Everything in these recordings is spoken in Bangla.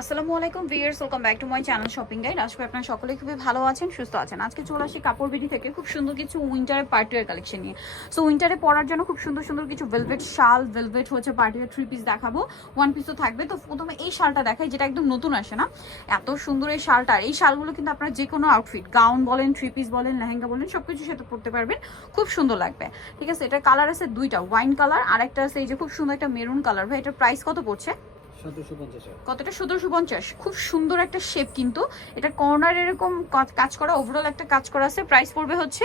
আসসালামু আলাইকুম viewers, welcome back to my channel shopping guide. আজকে আপনারা সকলেই খুবই ভালো আছেন, সুস্থ আছেন। আজকে চলে আসি কাপড় বিডি থেকে খুব সুন্দর কিছু উইন্টারের পার্টিওয়ার কালেকশন নিয়ে। সো উইন্টারে পরার জন্য খুব সুন্দর সুন্দর কিছু ভেলভেট শাল, ভেলভেট হচ্ছে পার্টিওয়ার 3 পিস দেখাবো, 1 পিসও থাকবে। তো প্রথমে এই শালটা দেখাই, যেটা একদম নতুন আসে না, এত সুন্দর এই শালটা। আর এই শালগুলো কিন্তু আপনারা যে কোনো আউটফিট, গাউন বলেন, 3 পিস বলেন, লেহেঙ্গা বলেন, সবকিছুর সাথে পরতে পারবেন, খুব সুন্দর লাগবে। ঠিক আছে, এটার কালার আছে দুইটা, ওয়াইন কালার আর একটা আছে এই যে খুব সুন্দর একটা মেরুন কালার। ভাই এটার প্রাইস কত পড়ছে? কতটা? 1750। খুব সুন্দর একটা শেপ, কিন্তু এটা কর্নার এরকম কাজ করা, ওভারঅল একটা কাজ করা আছে। প্রাইস পড়বে হচ্ছে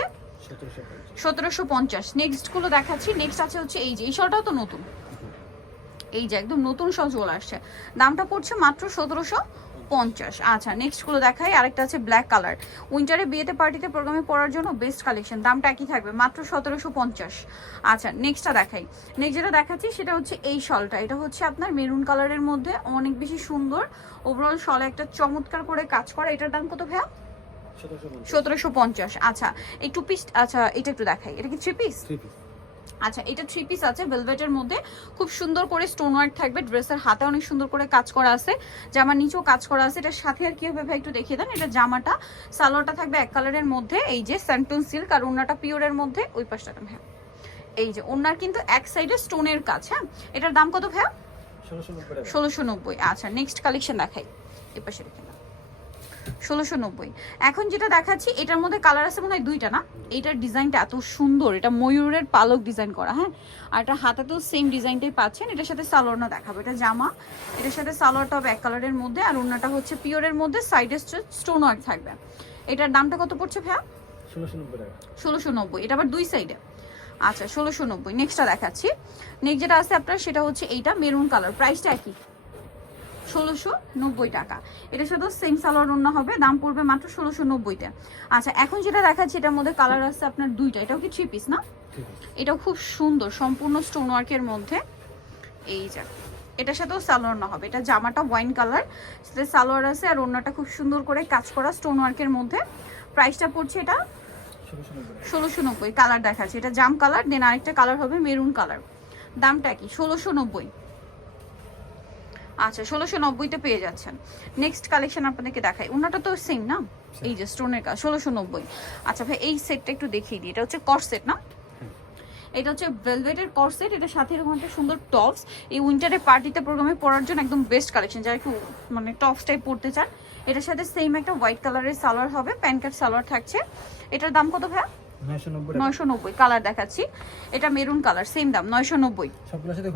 1750। নেক্সট গুলো দেখাচ্ছি। নেক্সট আছে হচ্ছে এই যে এই শালটাও তো নতুন, এই যে একদম নতুন শাল চলে আসছে, দামটা পড়ছে মাত্র 1750। আচ্ছা নেক্সট গুলো দেখাই। আরেকটা আছে ব্ল্যাক কালার, উইন্টারে বিয়েতে পার্টিতে প্রোগ্রামে পরার জন্য বেস্ট কালেকশন, দামটা একই থাকবে মাত্র 1750। আচ্ছা নেক্সটটা দেখাই। নেক্সট যেটা দেখাচ্ছি সেটা হচ্ছে এই শালটা, এটা হচ্ছে আপনার মেরুন কালারের মধ্যে, অনেক বেশি সুন্দর। ওভারঅল শালে একটা চমৎকার করে কাজ করা। এটার দাম কত ভাইয়া? 1750। আচ্ছা এই টু পিস, আচ্ছা এটা একটু দেখাই। এটা কি 3 পিস? আচ্ছা এটা 3 পিস আছে ভেলভেটের মধ্যে, খুব সুন্দর করে স্টোন ওয়ার্ক থাকবে। ড্রেসের হাতে অনেক সুন্দর করে কাজ করা আছে, জামার নিচেও কাজ করা আছে। এটার সাথে আর কি হবে ভাই একটু দেখিয়ে দেন। এটা জামাটা, সালোয়ারটা থাকবে এক কালারের মধ্যে, এই যে স্যান্টন সিল্ক, আর ওন্নাটা পিওরের মধ্যে। ওই পাশটা হ্যাঁ, এই যে ওন্নার কিন্তু এক সাইডে স্টোনের কাজ। হ্যাঁ এটার দাম কত ভাইয়া? 1690। আচ্ছা নেক্সট কালেকশন দেখাই, এই পাশে রেখে দাও। 1690। এখন যেটা দেখাচ্ছি এটার মধ্যে কালার আছে মনে হয় দুইটা না? এইটার ডিজাইনটা এত সুন্দর, এটা ময়ূরের পালক ডিজাইন করা। হ্যাঁ আর এটা হাতাতেও সেম ডিজাইনটাই পাচ্ছেন। এটার সাথে সালোয়ারটা দেখাবো, এটা জামা, এটার সাথে সালোয়ারটা হবে এক কালারের মধ্যে, আর ওন্নাটা হচ্ছে পিওরের মধ্যে, সাইডে স্টোন ওয়ার্ক থাকবে। এটার দামটা কত পড়ছে ভাইয়া? 1690। এটা আবার দুই সাইডে। আচ্ছা 1690। নেক্সটটা দেখাচ্ছি। নেক্সট যেটা আছে আপনার সেটা হচ্ছে এইটা মেরুন কালার, প্রাইসটা একই 1690 টাকা। এটার সাথে সেম সালোয়ার ওন্না হবে, দাম পড়বে মাত্র 1690-তে। আচ্ছা এখন যেটা দেখাচ্ছি এটার মধ্যে কালার আছে আপনার দুইটা, এটাও কি 3 পিস না? এটাও খুব সুন্দর, সম্পূর্ণ স্টোন ওয়ার্কের মধ্যে। এই যে এটার সাথেও সালোয়ার না হবে, এটা জামাটা ওয়াইন কালার, সাথে সালোয়ার আছে, আর ওন্নাটা খুব সুন্দর করে কাজ করা স্টোন ওয়ার্কের মধ্যে। প্রাইসটা পড়ছে এটা 1690। কালার দেখাচ্ছে, এটা জাম কালার, দেন আরেকটা কালার হবে মেরুন কালার। দামটা কি? 1690। আচ্ছা 1690-তে পেয়ে যাচ্ছেন। নেক্সট কালেকশন আপনাদেরকে দেখাই। ওনাটা তো সেম না, এই যে স্টোনের কাজ, 1690। আচ্ছা ভাই এই সেটটা একটু দেখিয়ে দিই। এটা হচ্ছে কর্সেট না? এটা হচ্ছে ভেলভেটের কর্সেট, এটার সাথে এরকম একটা সুন্দর টপস। এই উইন্টারে পার্টিতে প্রোগ্রামে পরার জন্য একদম বেস্ট কালেকশন, যারা একটু মানে টপস টাইপ পরতে চান। এটার সাথে সেম একটা হোয়াইট কালারের সালোয়ার হবে, প্যান্ট কাট সালোয়ার থাকছে। এটার দাম কত ভাইয়া? 990। কালার দেখাচ্ছি, এটা মেরুন কালার, সেম দাম 990। সবগুলোর সাথে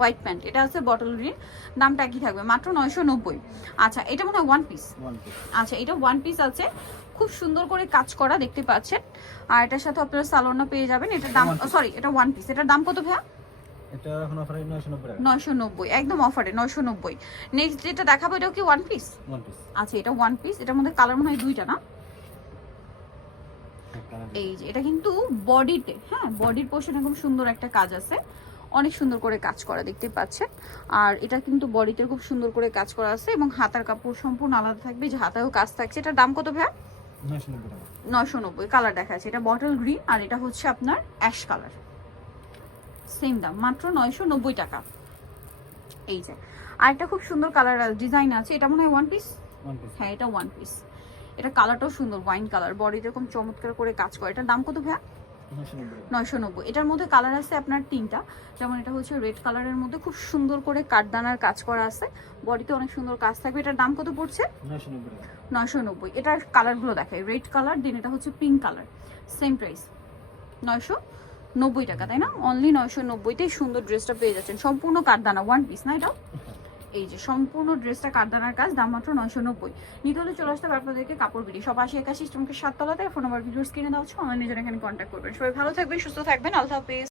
হোয়াইট প্যান্ট, এটা আছে বটল গ্রিন, দামটা কি থাকবে? মাত্র 990। আচ্ছা এটা মনে হয় ওয়ান পিস। আচ্ছা এটা ওয়ান পিস আছে, খুব সুন্দর করে কাজ করা দেখতে পাচ্ছেন। আর এটার সাথে আপনারা সালোয়ারটা পেয়ে যাবেন। এটার দাম, সরি এটা ওয়ান পিস, এটার দাম কত ভাইয়া? এটা এখন অফারে 990 টাকা। 990, একদম অফারে 990। নেক্সট যেটা দেখাবো এটাও কি ওয়ান পিস? আচ্ছা এটা ওয়ান পিস, এটার মধ্যে কালার মনে হয় দুইটা না? এই যে এটা কিন্তু বডিতে, হ্যাঁ বডির পোর্শন একদম সুন্দর একটা কাজ আছে, অনেক সুন্দর করে কাজ করা দেখতে পাচ্ছেন। আর এটা কিন্তু বডিতে খুব সুন্দর করে কাজ করা আছে, এবং হাতার কাপড় সম্পূর্ণ আলাদা থাকবে, যে হাতায়ও কাজ থাকছে। এটার দাম কত ভাইয়া? 990 টাকা। 990। কালার দেখাচ্ছে, এটা বটল গ্রিন, আর এটা হচ্ছে আপনার অ্যাশ কালার, সেম দাম মাত্র 990 টাকা। এই যে আরেকটা খুব সুন্দর কালার ডিজাইন আছে, এটা মনে হয় ওয়ান পিস। হ্যাঁ এটা ওয়ান পিস, এটা কালারটাও সুন্দর, ওয়াইন কালার, বডিতে এরকম চমৎকার করে কাজ করে। এটার দাম কত ভাইয়া? 990। এটার মধ্যে কালার আছে আপনার তিনটা, যেমন এটা হচ্ছে রেড কালারের মধ্যে, খুব সুন্দর করে কাঠদানার কাজ করা আছে, বডিতে অনেক সুন্দর কাজ থাকবে। এটার দাম কত পড়ছে? 990। এটার কালারগুলো দেখায়, রেড কালার, দেন এটা হচ্ছে পিঙ্ক কালার, সেম প্রাইস 990 টাকা, তাই না? অনলি 990-তেই সুন্দর ড্রেসটা পেয়ে যাচ্ছেন, সম্পূর্ণ কাঠদানা, ওয়ান পিস না এটা? এই যে সম্পূর্ণ ড্রেসটা কাঠদানার কাজ, দাম মাত্র 990। নিতে হলে চলে আসতে হবে আপনাদেরকে কাপড় বিডি, সব 80 স্টমকে 7 তলাতে। ফোন নাম্বার ভিডিওর স্ক্রিনে দেওয়া হচ্ছে, অনলাইনে যারা এখানে কন্ট্যাক্ট করবেন। সবাই ভালো থাকবেন, সুস্থ থাকবেন, আল্লাহ হাফেজ।